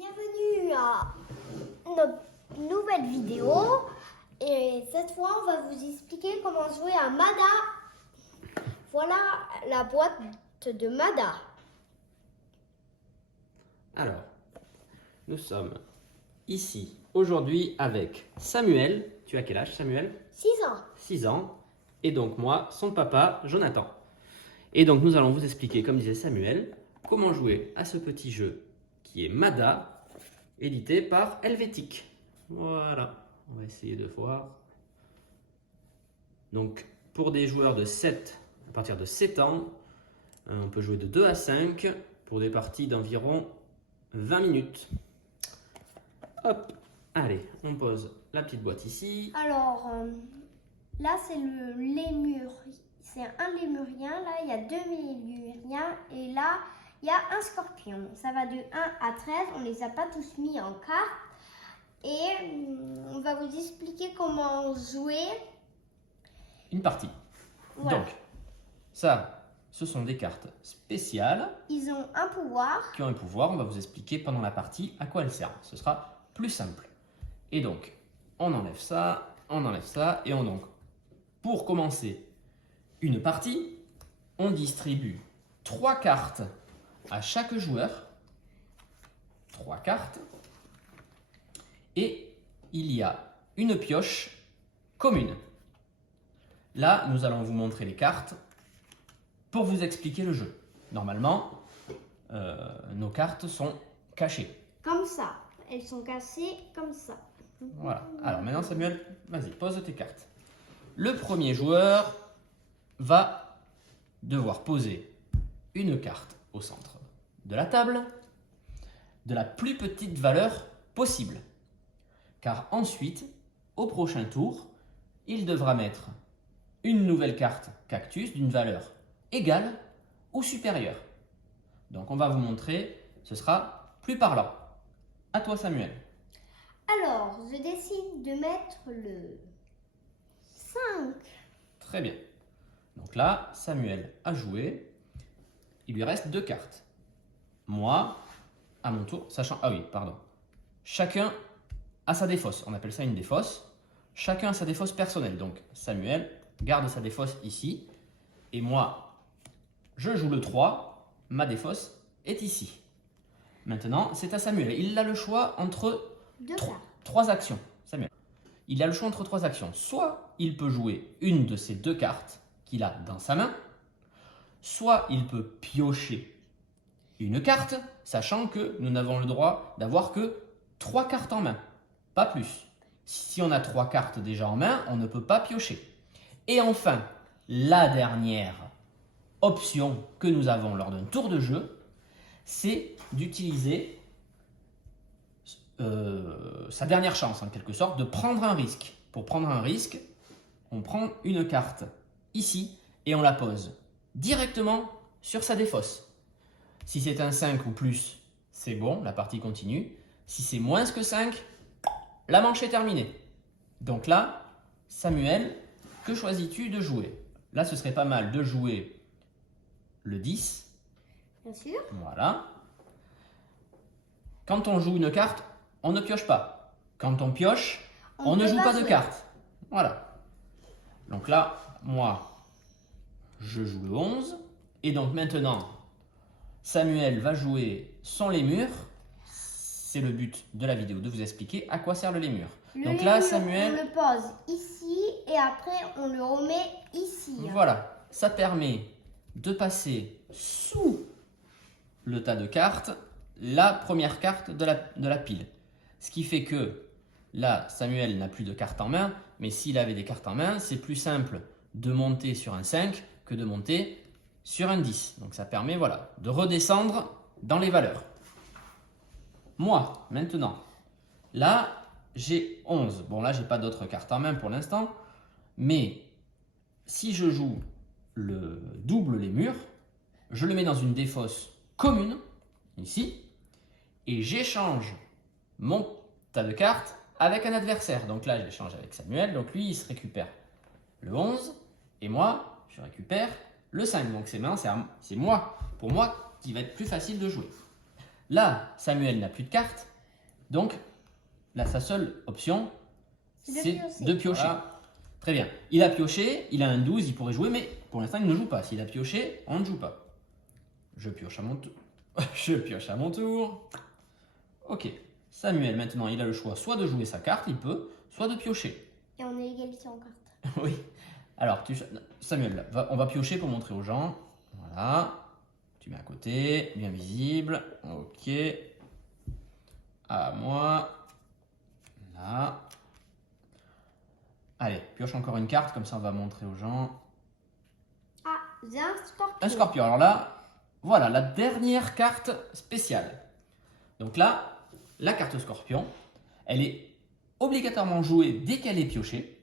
Bienvenue à notre nouvelle vidéo et cette fois on va vous expliquer comment jouer à Mada. Voilà la boîte de Mada. Alors, nous sommes ici aujourd'hui avec Samuel. Tu as quel âge, Samuel? 6 ans. 6 ans. Et donc moi, son papa, Jonathan. Et donc nous allons vous expliquer, comme disait Samuel, comment jouer à ce petit jeu qui est Mada, édité par Helvétique. Voilà, on va essayer de voir. Donc pour des joueurs de 7, à partir de 7 ans, on peut jouer de 2 à 5 pour des parties d'environ 20 minutes. Hop, allez, on pose la petite boîte ici. Alors là c'est le lémur. C'est un lémurien. Là il y a 2 lémuriens et là il y a un scorpion. Ça va de 1 à 13. On les a pas tous mis en carte. Et on va vous expliquer comment jouer. Une partie. Voilà. Donc, ça, ce sont des cartes spéciales Ils ont un pouvoir. qui ont un pouvoir. On va vous expliquer pendant la partie à quoi elles servent. Ce sera plus simple. Et donc, on enlève ça, et donc, pour commencer une partie, on distribue 3 cartes à chaque joueur. 3 cartes. Et il y a une pioche commune. Là, nous allons vous montrer les cartes pour vous expliquer le jeu. Normalement, nos cartes sont cachées. Comme ça. Elles sont cassées comme ça. Voilà. Alors maintenant, Samuel, vas-y, pose tes cartes. Le premier joueur va devoir poser une carte au centre de la table de la plus petite valeur possible. Car ensuite, au prochain tour, il devra mettre une nouvelle carte cactus d'une valeur égale ou supérieure. Donc on va vous montrer, ce sera plus parlant. À toi, Samuel. Alors, je décide de mettre le 5. Très bien. Donc là, Samuel a joué. Il lui reste 2 cartes. Moi, à mon tour, sachant... Ah oui, pardon. Chacun a sa défausse. On appelle ça une défausse. Chacun a sa défausse personnelle. Donc Samuel garde sa défausse ici. Et moi, je joue le 3. Ma défausse est ici. Maintenant, c'est à Samuel. Il a le choix entre 3 actions. Samuel. Il a le choix entre 3 actions. Soit il peut jouer une de ces 2 cartes qu'il a dans sa main. Soit il peut piocher une carte, sachant que nous n'avons le droit d'avoir que 3 cartes en main. Pas plus. Si on a 3 cartes déjà en main, on ne peut pas piocher. Et enfin, la dernière option que nous avons lors d'un tour de jeu, c'est d'utiliser sa dernière chance, en quelque sorte, de prendre un risque. Pour prendre un risque, on prend une carte ici et on la pose directement sur sa défausse. Si c'est un 5 ou plus, c'est bon, la partie continue. Si c'est moins que 5, la manche est terminée. Donc là, Samuel, que choisis-tu de jouer? Là, ce serait pas mal de jouer le 10. Bien sûr. Voilà. Quand on joue une carte, on ne pioche pas. Quand on pioche, on ne joue pas de carte. Voilà. Donc là, moi, je joue le 11. Et donc maintenant, Samuel va jouer son lémur. C'est le but de la vidéo, de vous expliquer à quoi sert le lémur. Donc là, Samuel... On le pose ici et après on le remet ici. Voilà, ça permet de passer sous le tas de cartes la première carte de la pile. Ce qui fait que là, Samuel n'a plus de cartes en main, mais s'il avait des cartes en main, c'est plus simple de monter sur un 5 que de monter sur un 10. Donc ça permet voilà, de redescendre dans les valeurs. Moi, maintenant, là, j'ai 11. Bon, là, j'ai pas d'autres cartes en main pour l'instant, mais si je joue le double lémur, je le mets dans une défausse commune, ici, et j'échange mon tas de cartes avec un adversaire. Donc là, j'échange avec Samuel, donc lui, il se récupère le 11, et moi, je récupère le 5. Donc c'est moi, pour moi, qui va être plus facile de jouer. Là, Samuel n'a plus de cartes, Donc, là, sa seule option, C'est de c'est piocher. de piocher. Voilà. Très bien. Il a pioché, il a un 12, il pourrait jouer, mais pour l'instant, il ne joue pas. S'il a pioché, on ne joue pas. Je pioche à mon tour. Je pioche à mon tour. Ok. Samuel, maintenant, il a le choix soit de jouer sa carte, il peut, soit de piocher. Et on est égalité en carte. Oui. Alors, Samuel, on va piocher pour montrer aux gens. Voilà. Tu mets à côté, bien visible. Ok. À moi. Là. Allez, pioche encore une carte, comme ça on va montrer aux gens. Ah, j'ai un scorpion. Un scorpion. Alors là, voilà, la dernière carte spéciale. Donc là, la carte scorpion, elle est obligatoirement jouée dès qu'elle est piochée.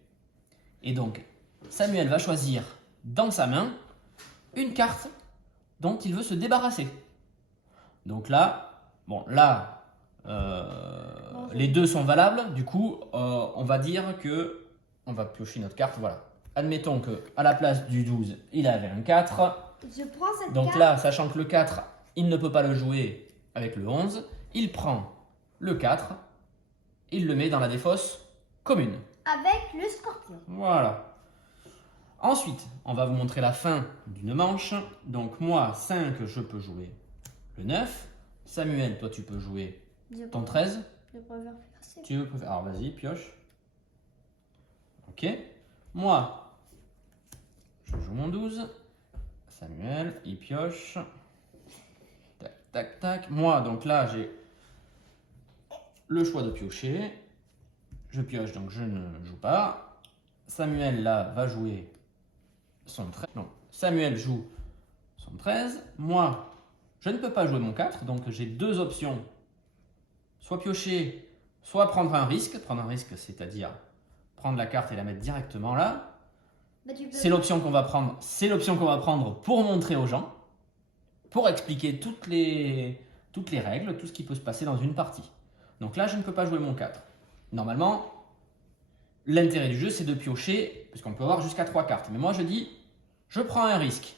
Et donc, Samuel va choisir dans sa main une carte dont il veut se débarrasser. Donc là, bon, là, les deux sont valables. Du coup, on va dire que on va piocher notre carte. Voilà. Admettons que à la place du 12, il avait un 4. Je prends cette Donc carte. là, sachant que le 4, il ne peut pas le jouer avec le 11, il prend le 4, il le met dans la défausse commune. Avec le scorpion. Voilà. Ensuite, on va vous montrer la fin d'une manche. Donc moi, 5, je peux jouer le 9. Samuel, toi, tu peux jouer ton 13. Je préfère faire ça. Tu veux Alors vas-y, pioche. Ok. Moi, je joue mon 12. Samuel, il pioche. Tac, tac, tac. Moi, donc là, j'ai le choix de piocher. Je pioche, donc je ne joue pas. Samuel, là, va jouer son 13. Non, Samuel joue son 13. Moi, je ne peux pas jouer mon 4, donc j'ai deux options. Soit piocher, soit prendre un risque. Prendre un risque, c'est-à-dire prendre la carte et la mettre directement là. Bah, tu peux... C'est l'option qu'on va prendre. C'est l'option qu'on va prendre pour montrer aux gens, pour expliquer toutes les règles, tout ce qui peut se passer dans une partie. Donc là, je ne peux pas jouer mon 4. Normalement, l'intérêt du jeu, c'est de piocher, parce qu'on peut avoir jusqu'à 3 cartes. Mais moi, je dis, je prends un risque.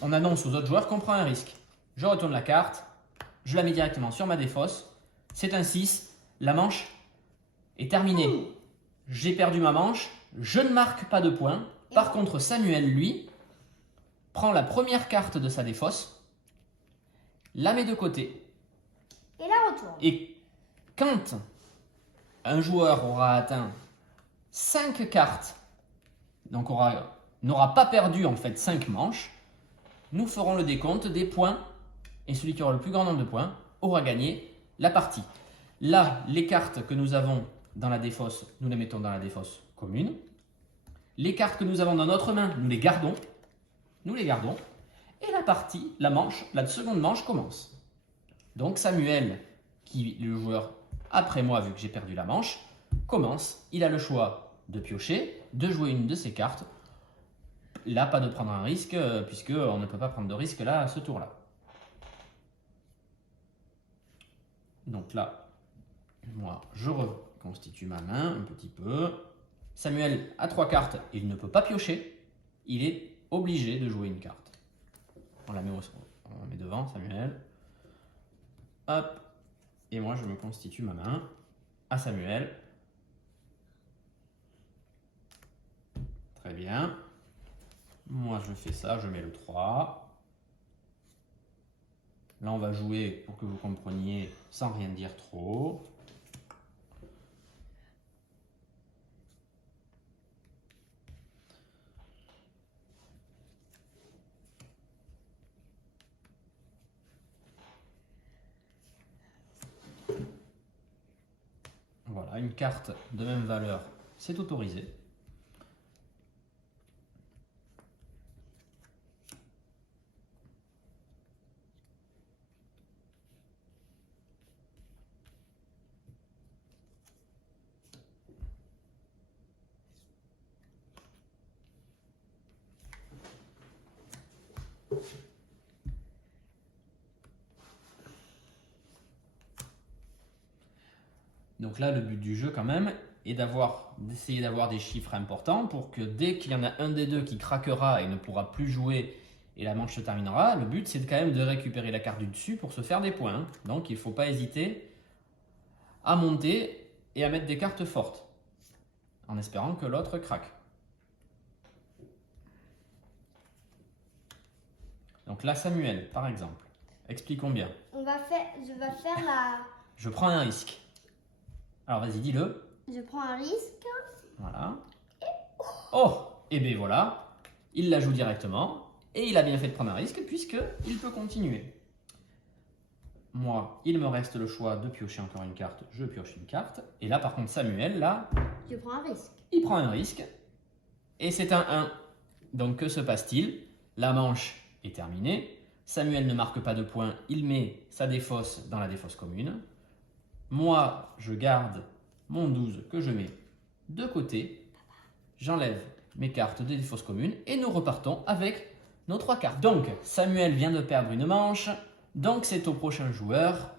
On annonce aux autres joueurs qu'on prend un risque. Je retourne la carte, je la mets directement sur ma défausse. C'est un 6. La manche est terminée. J'ai perdu ma manche. Je ne marque pas de points. Par contre, Samuel, lui, prend la première carte de sa défausse, la met de côté. Et la retourne. Et quand un joueur aura atteint 5 cartes, donc n'aura pas perdu en fait 5 manches, nous ferons le décompte des points et celui qui aura le plus grand nombre de points aura gagné la partie. Là, les cartes que nous avons dans la défausse, nous les mettons dans la défausse commune. Les cartes que nous avons dans notre main, nous les gardons. Nous les gardons. Et la partie, la manche, la seconde manche commence. Donc Samuel, qui est le joueur après moi, vu que j'ai perdu la manche, commence. Il a le choix de piocher, de jouer une de ses cartes. Là, pas de prendre un risque, puisqu'on ne peut pas prendre de risque là, à ce tour-là. Donc là, moi, je reconstitue ma main un petit peu. Samuel a 3 cartes, il ne peut pas piocher. Il est obligé de jouer une carte. On la met devant, Samuel. Hop. Et moi, je me constitue ma main à Samuel. Très bien. Moi, je fais ça, je mets le 3. Là, on va jouer pour que vous compreniez sans rien dire trop. Voilà, une carte de même valeur, c'est autorisé. Donc là, le but du jeu quand même est d'essayer d'avoir des chiffres importants pour que dès qu'il y en a un des deux qui craquera et ne pourra plus jouer et la manche se terminera, le but c'est quand même de récupérer la carte du dessus pour se faire des points. Donc il ne faut pas hésiter à monter et à mettre des cartes fortes, en espérant que l'autre craque. Donc là, Samuel, par exemple, expliquons bien. Je vais faire la... Je prends un risque. Alors vas-y, dis-le. Je prends un risque. Voilà. Oh, et bien voilà, il la joue directement et il a bien fait de prendre un risque puisqu'il peut continuer. Moi, il me reste le choix de piocher encore une carte, je pioche une carte. Et là, par contre, Samuel, là, Je prends un risque. il prend un risque et c'est un 1. Donc que se passe-t-il? La manche est terminée. Samuel ne marque pas de points, il met sa défausse dans la défausse commune. Moi, je garde mon 12 que je mets de côté. J'enlève mes cartes des défausses communes et nous repartons avec nos 3 cartes. Donc, Samuel vient de perdre une manche, donc c'est au prochain joueur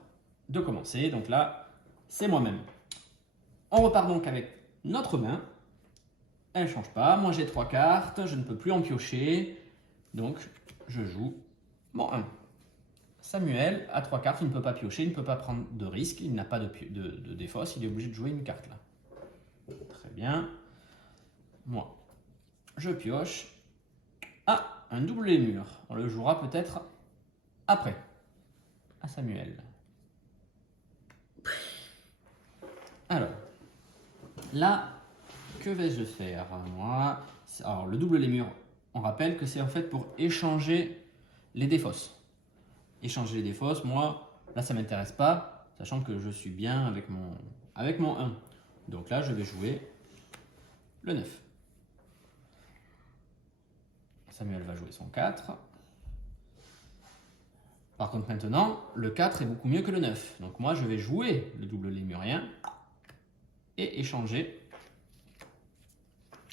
de commencer. Donc là, c'est moi-même. On repart donc avec notre main. Elle ne change pas. Moi, j'ai 3 cartes, je ne peux plus en piocher. Donc, je joue mon 1. Samuel a 3 cartes, il ne peut pas piocher, il ne peut pas prendre de risque, il n'a pas de défausse, il est obligé de jouer une carte là. Très bien. Moi, je pioche. Ah, un double lémur. On le jouera peut-être après. À Samuel. Alors, là, que vais-je faire moi? Alors, le double lémur, on rappelle que c'est en fait pour échanger les défausses. Échanger les défausses, moi, là, ça ne m'intéresse pas, sachant que je suis bien avec mon 1. Donc là, je vais jouer le 9. Samuel va jouer son 4. Par contre, maintenant, le 4 est beaucoup mieux que le 9. Donc moi, je vais jouer le double lémurien et échanger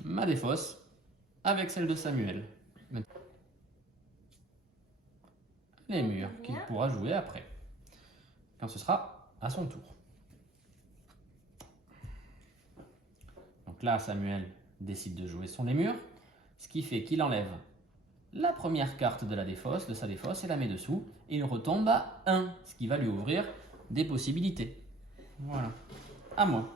ma défausse avec celle de Samuel. Lémur qu'il pourra jouer après, quand ce sera à son tour. Donc là, Samuel décide de jouer son lémur, ce qui fait qu'il enlève la première carte de sa défausse et la met dessous, et il retombe à 1, ce qui va lui ouvrir des possibilités. Voilà. À moi.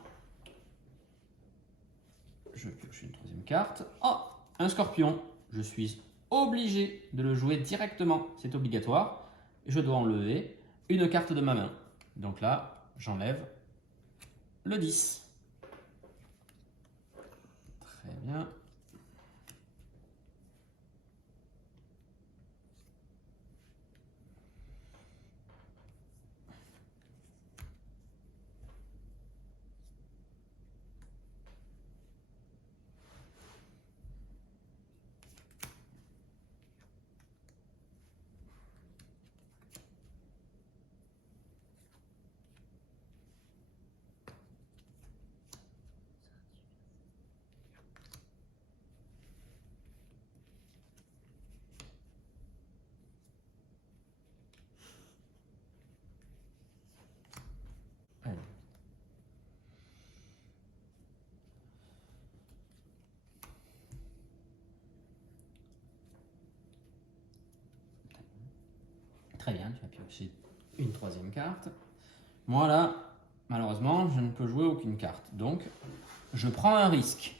Je pioche une 3e carte. Oh, un scorpion. Je suis obligé de le jouer directement. C'est obligatoire. Je dois enlever une carte de ma main. Donc là, j'enlève le 10. Très bien. Allez. Très bien, tu as pioché une 3e carte. Moi là, malheureusement, je ne peux jouer aucune carte. Donc, je prends un risque.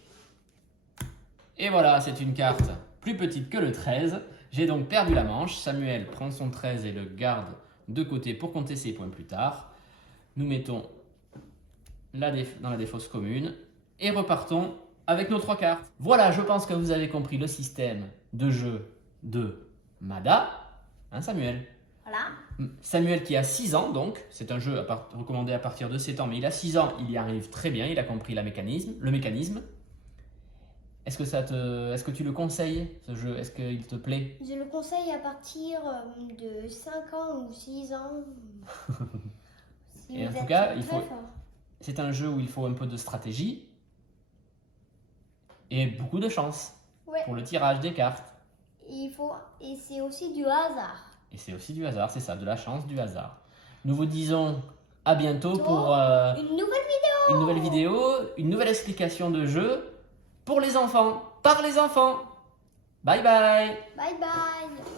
Et voilà, c'est une carte plus petite que le 13. J'ai donc perdu la manche. Samuel prend son 13 et le garde de côté pour compter ses points plus tard. Nous mettons dans la défausse commune et repartons avec nos 3 cartes. Voilà, je pense que vous avez compris le système de jeu de Mada. Hein, Samuel? Voilà. Samuel qui a 6 ans, donc, c'est un jeu recommandé à partir de 7 ans, mais il a 6 ans, il y arrive très bien, il a compris le mécanisme. Est-ce que tu le conseilles, ce jeu? Est-ce qu'il te plaît? Je le conseille à partir de 5 ans ou 6 ans. Si Et vous en tout êtes cas, très fort. c'est un jeu où il faut un peu de stratégie et beaucoup de chance Ouais. pour le tirage des cartes. Et c'est aussi du hasard. Et c'est aussi du hasard, c'est ça, de la chance, du hasard. Nous vous disons à bientôt pour Une nouvelle vidéo. une nouvelle explication de jeu pour les enfants, par les enfants. Bye bye. Bye bye.